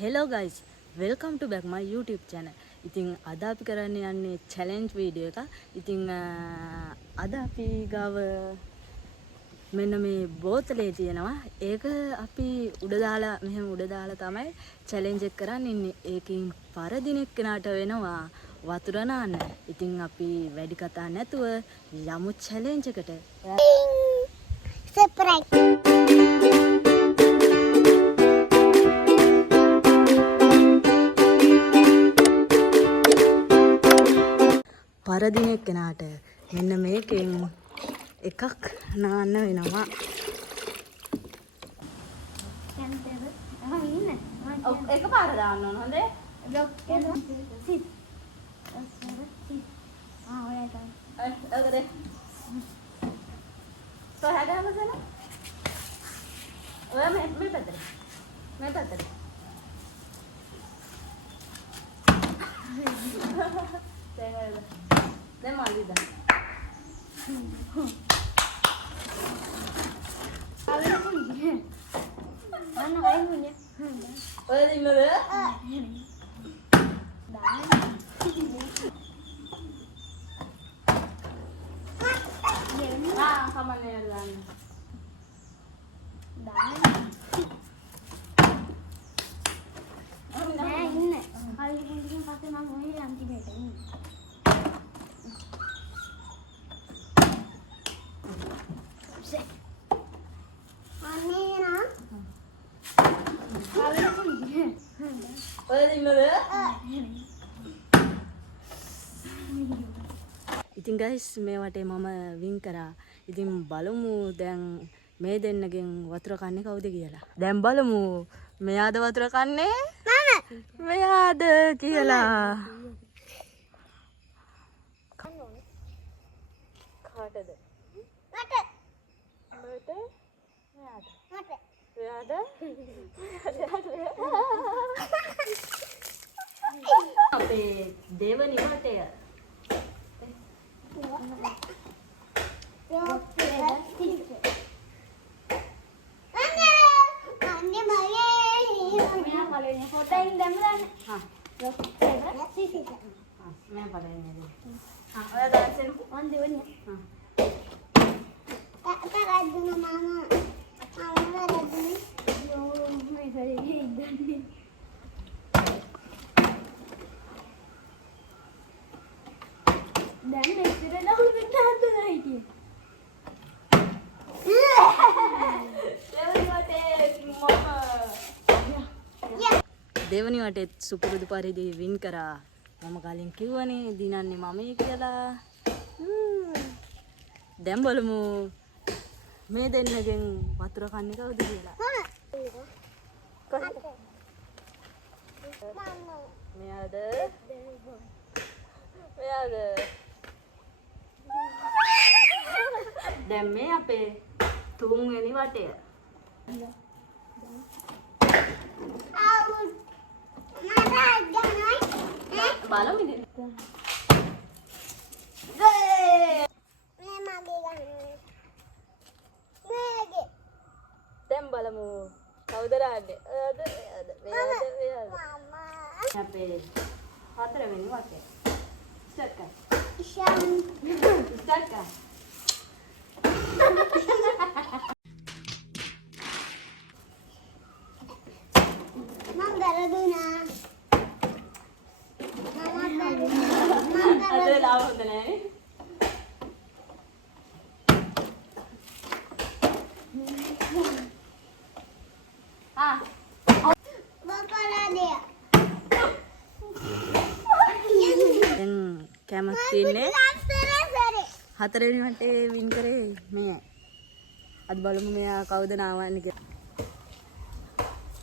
Hello guys, welcome to back my YouTube channel. ඉතින් අද අපි කරන්න යන්නේ challenge video එක. ඉතින් අද අපි ගාව මෙන්න මේ බෝතලේ තියෙනවා. ඒක අපි උඩ දාලා තමයි challenge එක කරන්න ඉන්නේ. ඒකින් පරදිනෙක කෙනාට වෙනවා වතුර නාන්න. ඉතින් අපි වැඩි කතා නැතුව යමු challenge එකට. Surprise. පරදිනෙක කෙනාට මෙන්න මේකෙන් එකක් නාන්න වෙනවා. එක පාර දාන්න ඕන හොඳේ. දැන් මාළි දාන්න. ඔය දින්නද? කමන්නේ දාන්න. නෑ ඉන්න. කල්ලි කුණ්ඩියෙන් පස්සේ මම ඔය අන්තිමට ඉන්නේ. ඔය දින්නද? ඉතින් guys මේ වටේ මම වින් කරා. ඉතින් බලමු දැන් මේ දෙන්නගෙන් වතුර කන්නේ කවුද කියලා. දැන් බලමු මෙයාද වතුර කන්නේ? මම. මෙයාද කියලා. කාටද? මට. මට? මෙයාද? මට. මෙයාද? අපේ දෙවනි වටය. දෙවනි වටේත් සුපුරුදු පරිදි වින් කරා. මම කලින් කිව්වනේ දිනන්නේ මමයි කියලා. දැන් බලමු මේ දෙන්නගෙන් වතුර කන්නේ කවුද කියලා. මෙයාද? මෙයාද? දැන් මේ අපේ තුන්වෙනි වටය. බලමු ඉතින්. දැන් බලමු කවුද රාන්නේ? මෙයාද? අපේ හතරවෙනි වටය. ස්ටාර්ට් කර. ස්ටාර්ට් කර. මම දරදුනා. අද ලාව හොඳ නැහැ. බකලාදිය. දැන් කැමති තින්නේ හතරවෙනි වටේ වින් කරේ මේ. අද බලමු මෙයා කවුද නාවන්නේ කියලා.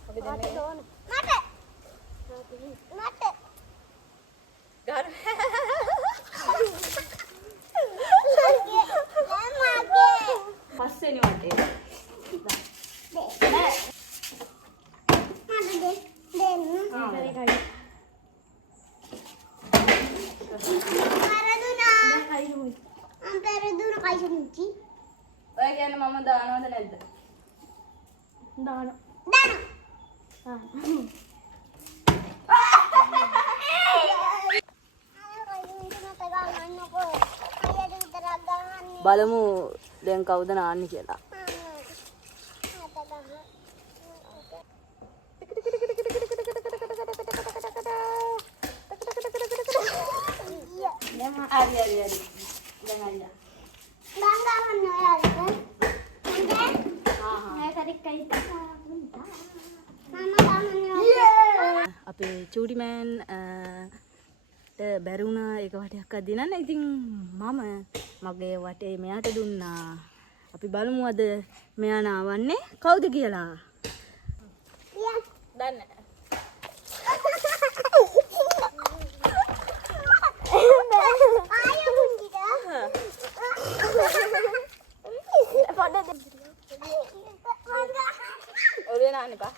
අපි දැන් මට. පස්වෙනි වටේ. ඔය කියන්නේ මම දානවද නැද්ද? දාන. බලමු දැන් කවුද නාන්නේ කියලා. හරි. දැන් අයියා. අපේ චූටිමෑන් බැරි වුණා ඒක වටයක් අදිනන්න. ඉතින් මම මගේ වටේ මෙයාට දුන්නා. අපි බලමු අද මෙයා නාවන්නේ කවුද කියලා. දන්නේ ඔලේ නාන්නේ පා.